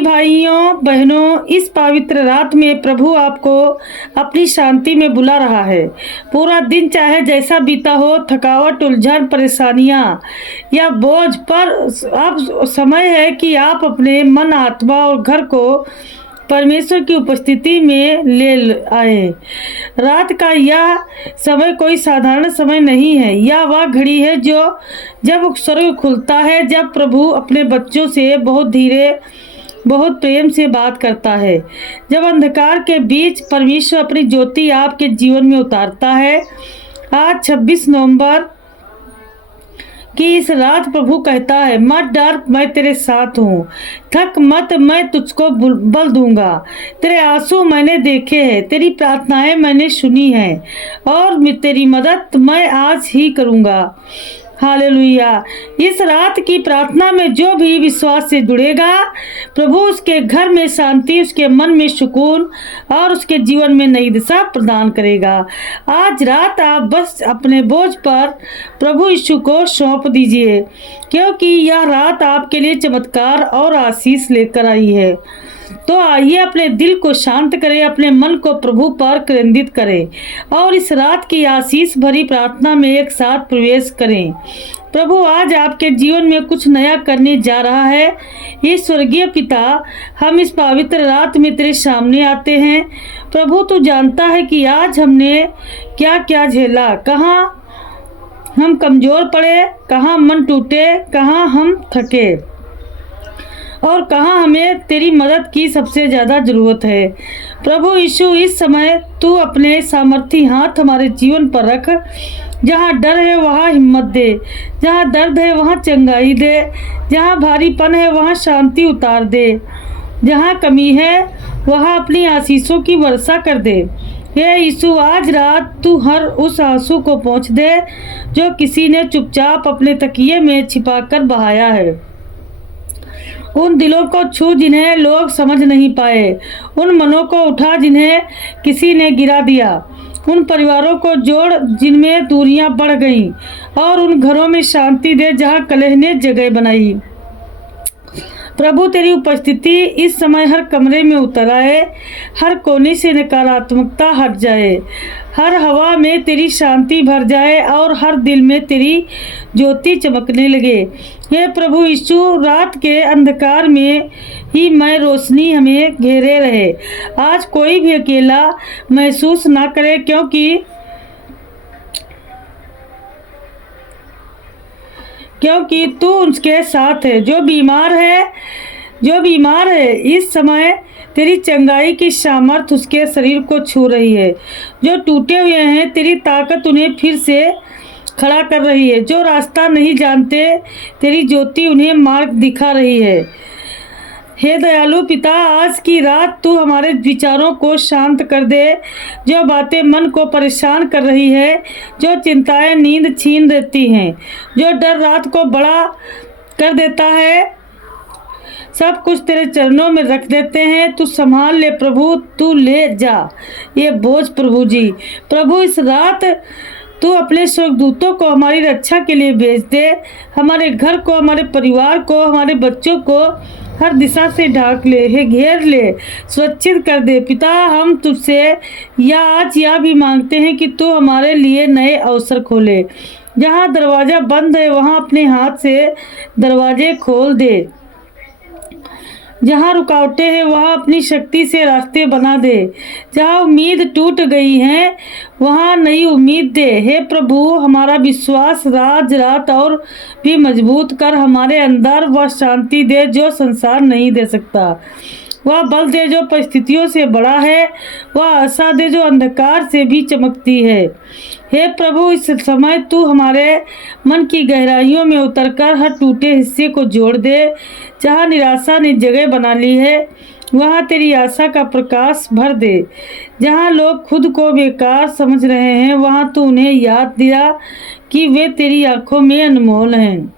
भाइयों बहनों, इस पवित्र रात में प्रभु आपको अपनी शांति में बुला रहा है। पूरा दिन चाहे जैसा बीता हो, थकावट, उलझन, परेशानियां या बोझ, पर अब समय है कि आप अपने मन, आत्मा और घर को परमेश्वर की उपस्थिति में ले आए। रात का यह समय कोई साधारण समय नहीं है। यह वह घड़ी है जब स्वर्ग खुलता है, जब प्रभु अपने बच्चों से बहुत धीरे, बहुत प्रेम से बात करता है, जब अंधकार के बीच परमेश्वर अपनी ज्योति आपके जीवन में उतारता है। आज 26 नवंबर की इस रात प्रभु कहता है, मत डर, मैं तेरे साथ हूँ। थक मत, मैं तुझको बल दूंगा। तेरे आंसू मैंने देखे हैं, तेरी प्रार्थनाएं मैंने सुनी हैं, और तेरी मदद मैं आज ही करूँगा। हालेलुया। इस रात की प्रार्थना में जो भी विश्वास से जुड़ेगा, प्रभु उसके घर में शांति, उसके मन में सुकून और उसके जीवन में नई दिशा प्रदान करेगा। आज रात आप बस अपने बोझ पर प्रभु यीशु को सौंप दीजिए, क्योंकि यह रात आपके लिए चमत्कार और आशीष लेकर आई है। तो आइए अपने दिल को शांत करें, अपने मन को प्रभु पर केंद्रित करें और इस रात की आशीष भरी प्रार्थना में एक साथ प्रवेश करें। प्रभु आज आपके जीवन में कुछ नया करने जा रहा है। ये स्वर्गीय पिता, हम इस पवित्र रात में तेरे सामने आते हैं। प्रभु तू जानता है कि आज हमने क्या क्या झेला, कहाँ हम कमजोर पड़े, कहाँ मन टूटे, कहाँ हम थके और कहाँ हमें तेरी मदद की सबसे ज़्यादा ज़रूरत है। प्रभु यीशु, इस समय तू अपने सामर्थी हाथ हमारे जीवन पर रख। जहाँ डर है वहाँ हिम्मत दे, जहाँ दर्द है वहाँ चंगाई दे, जहाँ भारीपन है वहाँ शांति उतार दे, जहाँ कमी है वहाँ अपनी आशीषों की वर्षा कर दे। हे यीशु, आज रात तू हर उस आंसू को पोंछ दे जो किसी ने चुपचाप अपने तकिए में छिपाकर बहाया है। उन दिलों को छू जिन्हें लोग समझ नहीं पाए, उन मनों को उठा जिन्हें किसी ने गिरा दिया, उन परिवारों को जोड़ जिनमें दूरियां बढ़ गईं, और उन घरों में शांति दे जहां कलह ने जगह बनाई। प्रभु तेरी उपस्थिति इस समय हर कमरे में उतर आए, हर कोने से नकारात्मकता हट जाए, हर हवा में तेरी शांति भर जाए और हर दिल में तेरी ज्योति चमकने लगे। हे प्रभु यीशु, रात के अंधकार में ही मैं रोशनी हमें घेरे रहे। आज कोई भी अकेला महसूस ना करे, क्योंकि तू उसके साथ है। जो बीमार है इस समय तेरी चंगाई की सामर्थ उसके शरीर को छू रही है। जो टूटे हुए हैं तेरी ताकत उन्हें फिर से खड़ा कर रही है। जो रास्ता नहीं जानते तेरी ज्योति उन्हें मार्ग दिखा रही है। हे दयालु पिता, आज की रात तू हमारे विचारों को शांत कर दे। जो बातें मन को परेशान कर रही है, जो चिंताएं नींद छीन देती हैं, जो डर रात को बड़ा कर देता है, सब कुछ तेरे चरणों में रख देते हैं। तू संभाल ले प्रभु, तू ले जा ये बोझ प्रभु जी। प्रभु, इस रात तू अपने स्वर्गदूतों को हमारी रक्षा के लिए भेज दे। हमारे घर को, हमारे परिवार को, हमारे बच्चों को हर दिशा से ढाक ले, घेर ले, सुरक्षित कर दे। पिता, हम तुझसे आज यह भी मांगते हैं कि तू हमारे लिए नए अवसर खोले। जहाँ दरवाजा बंद है वहाँ अपने हाथ से दरवाजे खोल दे। जहाँ रुकावटें हैं वहाँ अपनी शक्ति से रास्ते बना दे। जहाँ उम्मीद टूट गई है वहाँ नई उम्मीद दे। हे प्रभु, हमारा विश्वास रात और भी मजबूत कर। हमारे अंदर वह शांति दे जो संसार नहीं दे सकता। वह बल दे जो परिस्थितियों से बड़ा है। वह आशा दे जो अंधकार से भी चमकती है। हे प्रभु, इस समय तू हमारे मन की गहराइयों में उतरकर हर टूटे हिस्से को जोड़ दे। जहाँ निराशा ने जगह बना ली है वहाँ तेरी आशा का प्रकाश भर दे। जहाँ लोग खुद को बेकार समझ रहे हैं वहाँ तू उन्हें याद दिला कि वे तेरी आंखों में अनमोल हैं।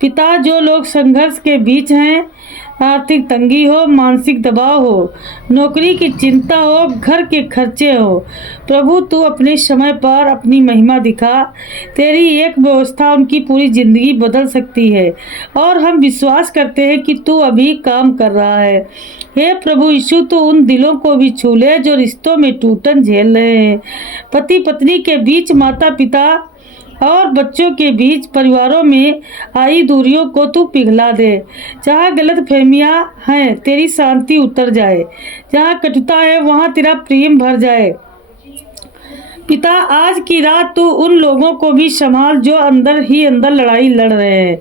पिता, जो लोग संघर्ष के बीच हैं, आर्थिक तंगी हो, मानसिक दबाव हो, नौकरी की चिंता हो, घर के खर्चे हो, प्रभु तू अपने समय पर अपनी महिमा दिखा। तेरी एक व्यवस्था उनकी पूरी जिंदगी बदल सकती है और हम विश्वास करते हैं कि तू अभी काम कर रहा है। हे प्रभु यीशु, तू उन दिलों को भी छू ले जो रिश्तों में टूटन झेल रहे हैं। पति पत्नी के बीच, माता पिता और बच्चों के बीच, परिवारों में आई दूरियों को तू पिघला दे। जहाँ गलत फहमियाँ हैं तेरी शांति उतर जाए, जहाँ कटुता है वहाँ तेरा प्रेम भर जाए। पिता, आज की रात तू उन लोगों को भी संभाल जो अंदर ही अंदर लड़ाई लड़ रहे हैं,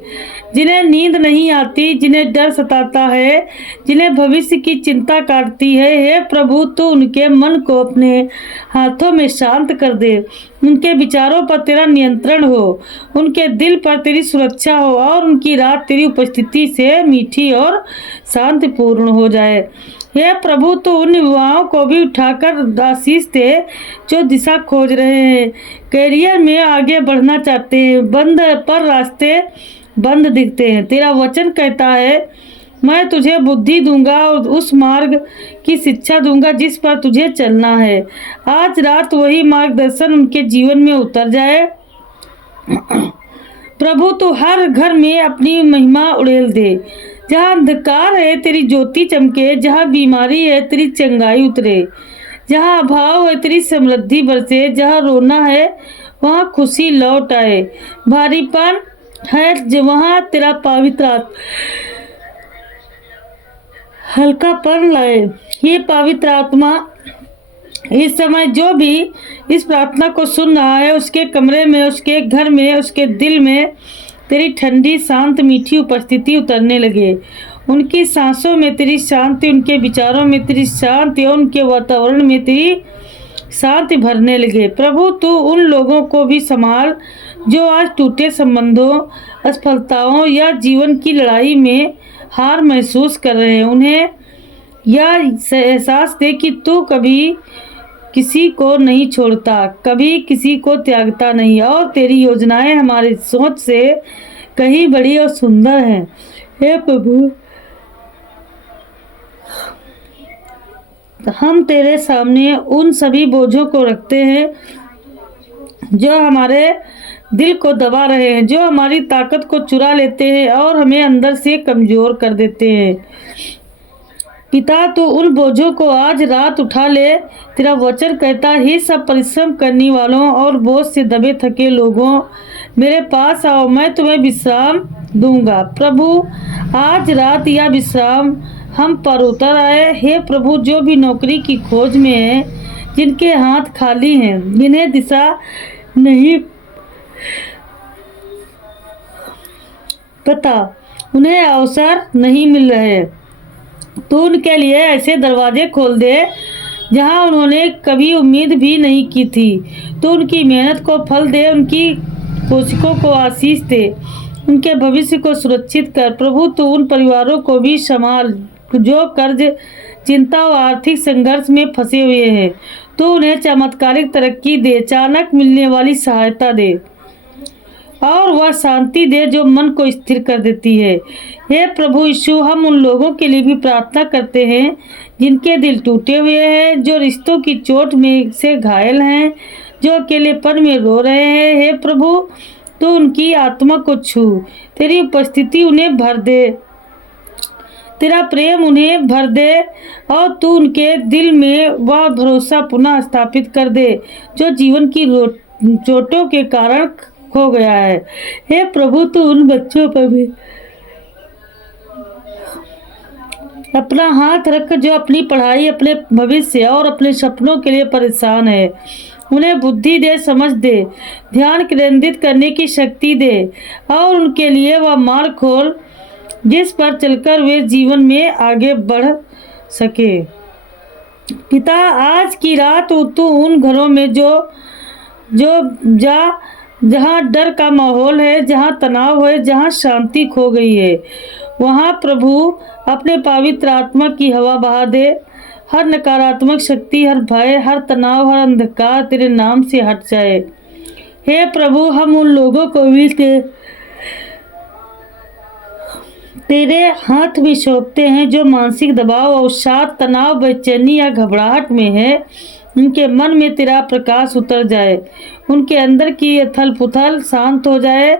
जिन्हें नींद नहीं आती, जिन्हें डर सताता है, जिन्हें भविष्य की चिंता काटती है। हे प्रभु, तू उनके मन को अपने हाथों में शांत कर दे। उनके विचारों पर तेरा नियंत्रण हो, उनके दिल पर तेरी सुरक्षा हो और उनकी रात तेरी उपस्थिति से मीठी और शांतिपूर्ण हो जाए। हे प्रभु, तो उन युवाओं को भी उठाकर आशीष दे जो दिशा खोज रहे हैं, करियर में आगे बढ़ना चाहते हैं, बंद पर रास्ते बंद दिखते हैं। तेरा वचन कहता है, मैं तुझे बुद्धि दूंगा और उस मार्ग की शिक्षा दूंगा जिस पर तुझे चलना है। आज रात वही मार्गदर्शन उनके जीवन में उतर जाए। प्रभु, तू हर घर में अपनी महिमा उड़ेल दे। जहाँ अंधकार है तेरी ज्योति चमके, जहाँ बीमारी है तेरी चंगाई उतरे, जहाँ अभाव है तेरी समृद्धि बरसे, जहाँ रोना है वहाँ खुशी लौट आए, भारीपन है वहाँ तेरा पवित्र हल्कापन लाए। ये पवित्र आत्मा इस समय जो भी इस प्रार्थना को सुन रहा है, उसके कमरे में, उसके घर में, उसके दिल में तेरी ठंडी शांत मीठी उपस्थिति उतरने लगे। उनकी सांसों में तेरी शांति, उनके विचारों में तेरी शांति और उनके वातावरण में तेरी शांति भरने लगे। प्रभु, तू उन लोगों को भी संभाल जो आज टूटे संबंधों, असफलताओं या जीवन की लड़ाई में हार महसूस कर रहे हैं। उन्हें यह एहसास दे कि तू कभी किसी को नहीं छोड़ता, कभी किसी को त्यागता नहीं और तेरी योजनाएं हमारी सोच से कहीं बड़ी और सुंदर हैं। हे प्रभु, हम तेरे सामने उन सभी बोझों को रखते हैं जो हमारे दिल को दबा रहे हैं, जो हमारी ताकत को चुरा लेते हैं और हमें अंदर से कमजोर कर देते हैं। पिता, तू उन बोझों को आज रात उठा ले। तेरा वचन कहता है, सब परिश्रम करने वालों और बोझ से दबे थके लोगों, मेरे पास आओ, मैं तुम्हें विश्राम दूंगा। प्रभु, आज रात यह विश्राम हम पर उतर आए। हे प्रभु, जो भी नौकरी की खोज में है, जिनके हाथ खाली हैं, जिन्हें दिशा नहीं पता, उन्हें अवसर नहीं मिल रहे, तो उनके लिए ऐसे दरवाजे खोल दे जहां उन्होंने कभी उम्मीद भी नहीं की थी। तो उनकी मेहनत को फल दे, उनकी कोशिशों को आशीष दे, उनके भविष्य को सुरक्षित कर। प्रभु, तू उन परिवारों को भी संभाल जो कर्ज, चिंता और आर्थिक संघर्ष में फंसे हुए हैं। तो उन्हें चमत्कारिक तरक्की दे, अचानक मिलने वाली सहायता दे और वह शांति दे जो मन को स्थिर कर देती है। हे प्रभु यीशु, हम उन लोगों के लिए भी प्रार्थना करते हैं जिनके दिल टूटे हुए हैं, जो रिश्तों की चोट में से घायल हैं, जो अकेलेपन में रो रहे हैं। हे प्रभु, तो उनकी आत्मा को छू, तेरी उपस्थिति उन्हें भर दे, तेरा प्रेम उन्हें भर दे और तू उनके दिल में वह भरोसा पुनः स्थापित कर दे जो जीवन की चोटों के कारण खो गया है। हे प्रभु, तू उन बच्चों पर भी अपना हाथ रख जो अपनी पढ़ाई, अपने भविष्य और अपने सपनों के लिए परेशान है। उन्हें बुद्धि दे, समझ दे, ध्यान केंद्रित करने की शक्ति दे और उनके लिए वह मार्ग खोल जिस पर चलकर वे जीवन में आगे बढ़ सके। पिता, आज की रात तू उन घरों में जहाँ डर का माहौल है, जहाँ तनाव है, जहाँ शांति खो गई है, वहाँ प्रभु अपने पवित्र आत्मा की हवा बहा दे। हर नकारात्मक शक्ति, हर भय, हर तनाव, हर अंधकार तेरे नाम से हट जाए। हे प्रभु, हम उन लोगों को भी तेरे हाथ में सौंपते हैं। जो मानसिक दबाव, अवसाद, तनाव, बेचैनी या घबराहट में है, उनके मन में तेरा प्रकाश उतर जाए, उनके अंदर की उथल पुथल शांत हो जाए,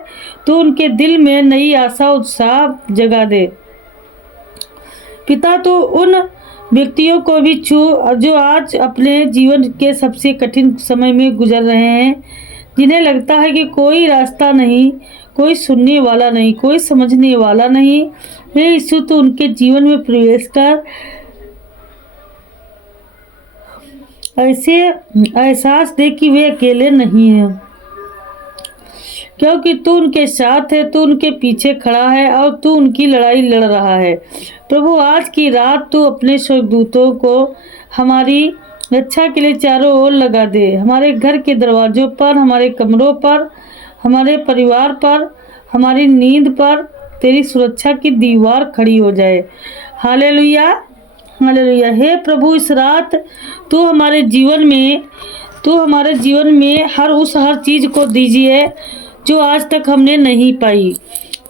तो उनके दिल में नई आशा उत्साह जगा दे। पिता, तो उन व्यक्तियों को भी छू जो आज अपने जीवन के सबसे कठिन समय में गुजर रहे हैं, जिन्हें लगता है कि कोई रास्ता नहीं, कोई सुनने वाला नहीं, कोई समझने वाला नहीं। हे यीशु, तो उनके जीवन में प्रवेश कर, ऐसे एहसास दे कि वे अकेले नहीं हैं, क्योंकि तू उनके साथ है, तू उनके पीछे खड़ा है और तू उनकी लड़ाई लड़ रहा है। प्रभु, आज की रात तू अपने स्वर्गदूतों को हमारी रक्षा के लिए चारों ओर लगा दे। हमारे घर के दरवाजों पर, हमारे कमरों पर, हमारे परिवार पर, हमारी नींद पर तेरी सुरक्षा की दीवार खड़ी हो जाए। Hallelujah, hallelujah. हे प्रभु, इस रात तू हमारे जीवन में हर चीज को दीजिए जो आज तक हमने नहीं पाई।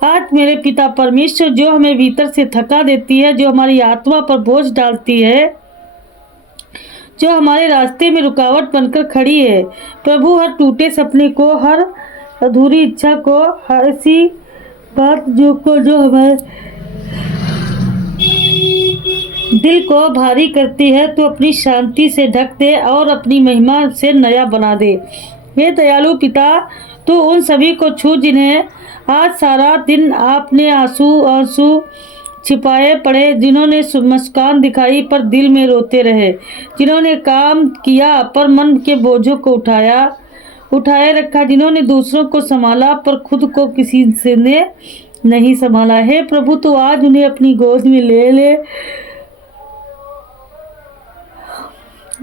आज मेरे पिता परमेश्वर, जो हमें भीतर से थका देती है, जो हमारी आत्मा पर बोझ डालती है, जो हमारे रास्ते में रुकावट बनकर खड़ी है, प्रभु, हर टूटे सपने को, हर अधूरी इच्छा को, हर ऐसी बात जो हमारे दिल को भारी करती है, तो अपनी शांति से ढक दे और अपनी महिमा से नया बना दे। हे दयालु पिता, तो उन सभी को छू जिन्हें आज सारा दिन आपने आंसू छिपाए पड़े, जिन्होंने मुस्कान दिखाई पर दिल में रोते रहे, जिन्होंने काम किया पर मन के बोझों को उठाए रखा, जिन्होंने दूसरों को संभाला पर खुद को किसी से ने नहीं संभाला। हे प्रभु, तो आज उन्हें अपनी गोद में ले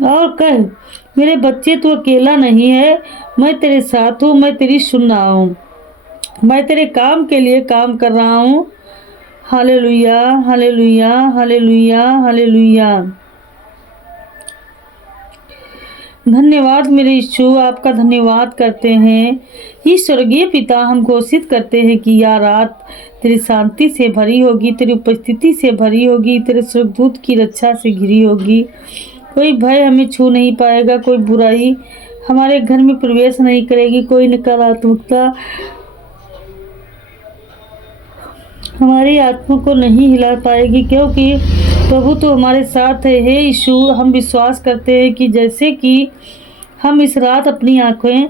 और कह, मेरे बच्चे, तू अकेला नहीं है, मैं तेरे साथ हूँ, मैं तेरी सुन रहा हूँ, मैं तेरे काम के लिए काम कर रहा हूँ। Hallelujah, hallelujah, hallelujah, hallelujah. धन्यवाद मेरे यीशु, आपका धन्यवाद करते हैं। ये स्वर्गीय पिता, हम घोषित करते हैं कि यह रात तेरी शांति से भरी होगी, तेरी उपस्थिति से भरी होगी, तेरे स्वर्गदूत की रक्षा से घिरी होगी। कोई भय हमें छू नहीं पाएगा, कोई बुराई हमारे घर में प्रवेश नहीं करेगी, कोई नकारात्मकता हमारी आत्मा को नहीं हिला पाएगी, क्योंकि प्रभु तो हमारे साथ है। हे यीशु, हम विश्वास करते हैं कि जैसे कि हम इस रात अपनी आंखें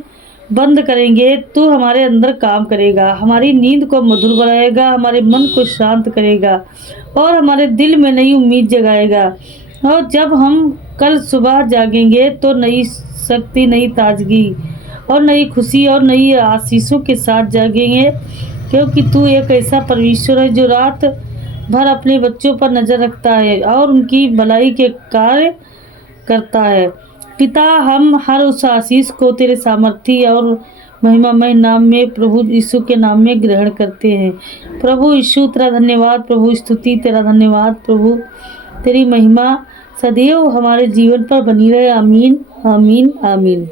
बंद करेंगे, तू हमारे अंदर काम करेगा, हमारी नींद को मधुर बनाएगा, हमारे मन को शांत करेगा और हमारे दिल में नई उम्मीद जगाएगा। और जब हम कल सुबह जागेंगे तो नई शक्ति, नई ताजगी और नई खुशी और नई आशीषों के साथ जागेंगे, क्योंकि तू एक ऐसा परमेश्वर है जो रात भर अपने बच्चों पर नजर रखता है और उनकी भलाई के कार्य करता है। पिता, हम हर उस आशीष को तेरे सामर्थ्य और महिमामय नाम में, प्रभु यीशु के नाम में ग्रहण करते हैं। प्रभु यीशु, तेरा धन्यवाद, प्रभु स्तुति, तेरा धन्यवाद प्रभु, तेरी महिमा सदैव हमारे जीवन पर बनी रहे। आमीन, आमीन, आमीन।